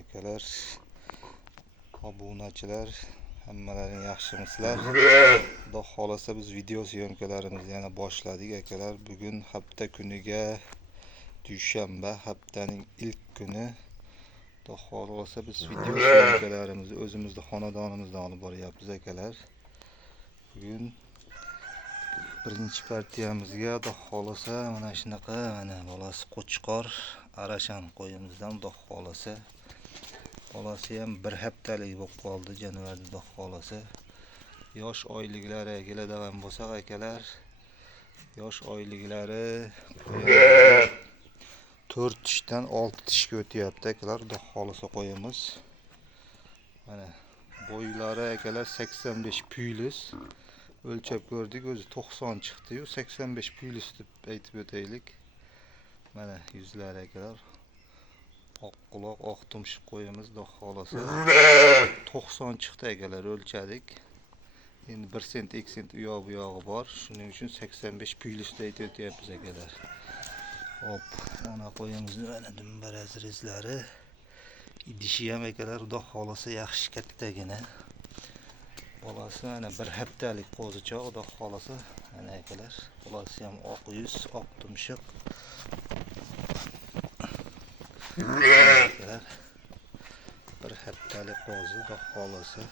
akalar, obunachilar, hammalaring yaxshimisizlar? Xudo xolasa biz video syomkalarimizni yana boshladik akalar. Bugun hafta kuniga dushanba, haftaning ilk kuni. Xudo xolasa biz video syomkalarimizni o'zimizning xonadonimizdan olib boryapmiz akalar. Bugun birinchi partiyamizga xudo xolasa mana shunaqa mana bolasi qo'chqor arashan qo'yimizdan xudo xolasa. Bolasi ham bir haftalik bo'lib qoldi januarda xudo xolasa. Yosh oyliklari keladigan bo'lsak akalar, yosh oyliklari 4 tishdan 6 tishga o'tyapti akalar. Xudo xolasa qo'yamiz. Mana bo'ylari akalar 85 plyus. O'lchab ko'rdik, o'zi 90 chiqdi-yu, 85 plyus deb aytib o'taylik. Mana yuzlari akalar. Oq quloq, oq tumshuq qo'yamiz, xudo xolasa. 90 chiqdi akalar, o'lchadik. Endi 1 sent 2 sent u yoq bu yog'i bor. Shuning uchun 85 plyus deb aytib o'tyapmiz akalar. Hop, ana qo'yamizni mana dumbaraz rizlari. Idishi ham akalar, xudo xolasa yaxshi kattagina. Bolasi mana bir haftalik qo'zichoq, xudo xolasa. Mana akalar, bolasi ham oq yuz, oq tumshuq. Akalar, bir haftalik qo'zi, xudo xolasa.